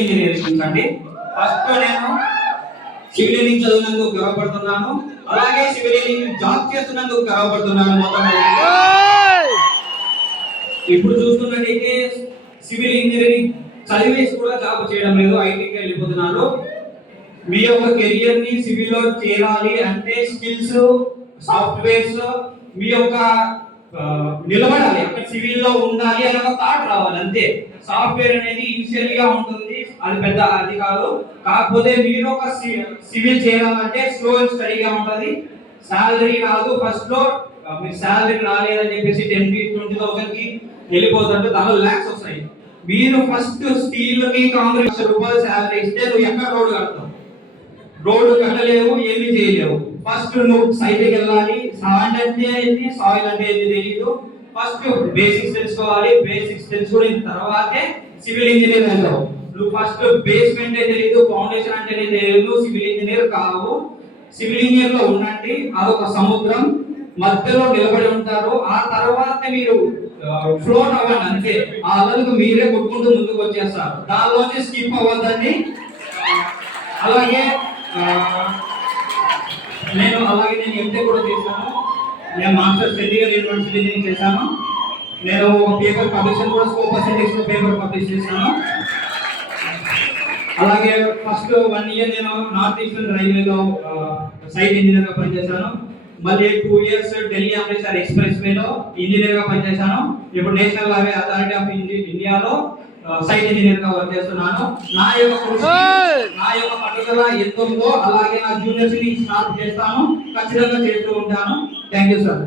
Engineering అండి. First నేను civil engineering చదివినందుకు గర్వపడుతున్నాను. అలాగే సివిల్ ఇంజనీరింగ్ జాబ్ చేస్తున్నందుకు గర్వపడుతున్నాను. మొత్తం ఇప్పుడు చూస్తున్నట్టయితే సివిల్ ఇంజనీరింగ్ చదివేసి కూడా జాబ్ చేయడం లేదు, ఐటీకి వెళ్ళిపోతున్నారు. మీ యొక్క కెరియర్ ని సివిల్ లో చేరాలి అంటే స్కిల్స్, సాఫ్ట్వేర్స్ మీ యొక్క నిలబడాలి, అక్కడ సివిల్ లో ఉండాలి అనే ఒక థాట్ రావాలి అంతే. సాఫ్ట్వేర్ అనేది ఇనిషియల్ గా ఉంటుంది, అది పెద్ద అది కాదు. కాకపోతే మీరు ఒక సివిల్ చేయాలంటే స్లో అండ్ స్టడీగా ఉంటుంది. శాలరీ రాదు ఫస్ట్ లో, మీకు శాలరీ రాలేదని చెప్పేసి 10,000-20,000 కి వెళ్ళిపోతుంటే దానిలో లాక్స్ వస్తాయి. మీరు ఫస్ట్ స్టీల్ కి కాంగ్రెస్ రూపాయలు శాలరీ ఇస్తే నువ్వు ఎక్కడ రోడ్డు కడతావు? రోడ్డు కట్టలేవు, ఏమీ చేయలేవు. ఫస్ట్ నువ్వు సైట్కి వెళ్ళాలి, సాండ్ అంటే ఏంటి, సాయిల్ అంటే ఏంటి తెలియదు. ఫస్ట్ బేసిక్స్ తెలుసుకోవాలి, బేసిక్స్ తెలుసుకున్న తర్వాతే సివిల్ ఇంజనీర్ అవుతావు. నువ్వు ఫస్ట్ బేస్మెంట్ తెలియదు, ఫౌండేషన్ అంటే తెలియదు, సివిల్ ఇంజనీర్ కావు. సివిల్ ఇంజనీర్ లో ఉండండి, అదొక సముద్రం, మధ్యలో నిలబడి ఉంటారు. ఆ తర్వాత మీరు ఫ్లోట్ అవ్వండి అంతే. ఆ అలలకు మీరే కొట్టుకుంటూ ముందుకు వచ్చేస్తారు, దానిలోంచి స్కిప్ అవ్వద్దండి. అలాగే నేను ఎంటెక్ కూడా చేశాను. నేను మాస్టర్స్ చండీగఢ్ యూనివర్సిటీ నుంచి చేశాను. నేను ఒక పేపర్ పబ్లిషన్ కూడా స్కోపస్ ఇండెక్స్ లో పేపర్ పబ్లిష్ చేశాను. అలాగే ఫస్ట్ 1 ఇయర్ నేను నార్త్ ఈస్టర్న్ రైల్వేలో సైట్ ఇంజనీర్ గా పనిచేశాను. మళ్ళీ 2 ఇయర్స్ ఢిల్లీ అమృత్సర్ ఎక్స్ప్రెస్ వేలో ఇంజనీర్ గా పనిచేశాను. ఇప్పుడు నేషనల్ హైవే అథారిటీ ఆఫ్ ఇండియాలో సైట్ ఇంజనీర్ గా వర్క్ చేస్తున్నాను. నా యొక్క పట్టుదల ఎంత ఉందో అలాగే నా జూనియర్స్ ని స్టార్ట్ చేస్తాను, ఖచ్చితంగా చేస్తూ ఉంటాను. Thank you sir.